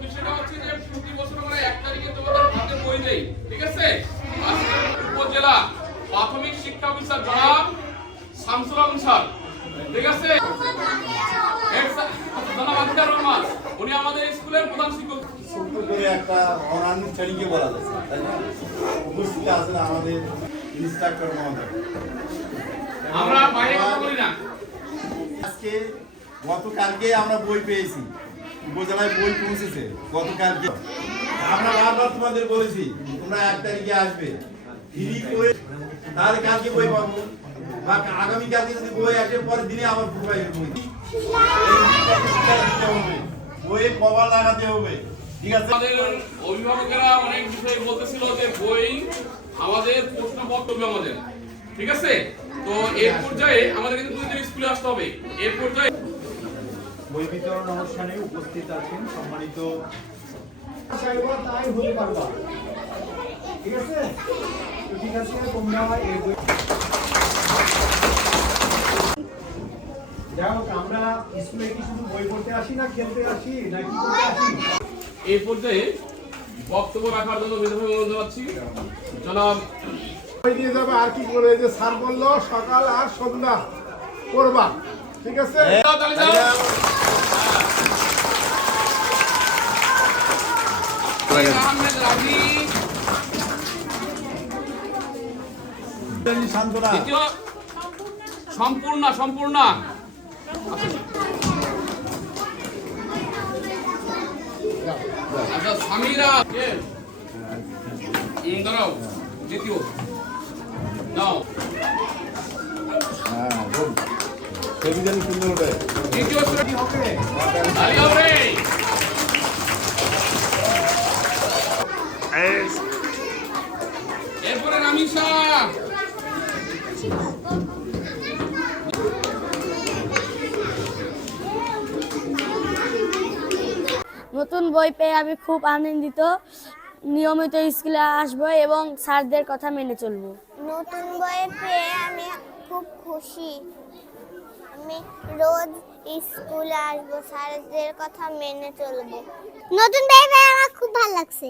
বিষয়টা হচ্ছে যে প্রতি বছর আমরা এক তারিখে তোমাদের হাতে বই দেই ঠিক আছে? আজকে উপজেলা প্রাথমিক শিক্ষা অফিসার জনাব শামসুল আলম স্যার ঠিক আছে? এক্স- জনাব আখতার রহমান উনি আমাদের স্কুলের প্রধান শিক্ষক। ছোট্ট করে একটা অনানুষ্ঠানিকে বলা যাচ্ছে তাই না? উপস্থিত আছেন আমাদের ইনস্ট্রাক্টর মহোদয়। আমরা বাইরে কথা বলি না। আজকে গতকালকে আমরা বই পেয়েছি। উপজেলায় বই পৌঁছেছে গতকালকে। আমরা বারবার তোমাদের বলেছি, তোমরা এক তারিখে আসবে। তাহলে কালকে বই পাবো। বা আগামী কালকে যদি বই আসে দিনে বই বইয়ে লাগাতে হবে। ঠিক আছে? অভিভাবকেরা অনেক বিষয়ে বলতেছিল যে বই আমাদের প্রশ্ন বক্তব্য আমাদের। ঠিক আছে? তো এর পর্যায়ে আমাদের কিন্তু স্কুলে আসতে হবে। এর পর্যায়ে বই বিতরণ অনুষ্ঠানে উপস্থিত আছেন সম্মানিত ঠিক আছে ঠিক আছে তোমরা এই বই যাই হোক আমরা স্কুলে কি শুধু বই পড়তে আসি না খেলতে আসি না কি করতে আসি? এই পর্যায়ে বক্তব্য রাখার জন্য বিধবা অনুরোধ জানাচ্ছি জনাব দিয়ে যাবে আর কি করে? এই যে স্যার বলল সকাল আর সন্ধ্যা করবা। ঠিক আছে? দ্বিতীয়। সম্পূর্ণ সম্পূর্ণ। আচ্ছা সামিরা দাঁড়াও। দ্বিতীয়। নাও হ্যাঁ বল সুন্দর ওঠে দ্বিতীয় শ্রেণি হবে? তালি হবে। এরপরে রামিসা নতুন বই পেয়ে আমি খুব আনন্দিত। নিয়মিত স্কুলে আসব এবং স্যারদের কথা মেনে চলবো। নতুন বই পেয়ে আমি খুশি। আমি রোজ স্কুলে আসব, স্যারদের কথা মেনে চলবো। নতুন বই আমার খুব ভালো লাগছে।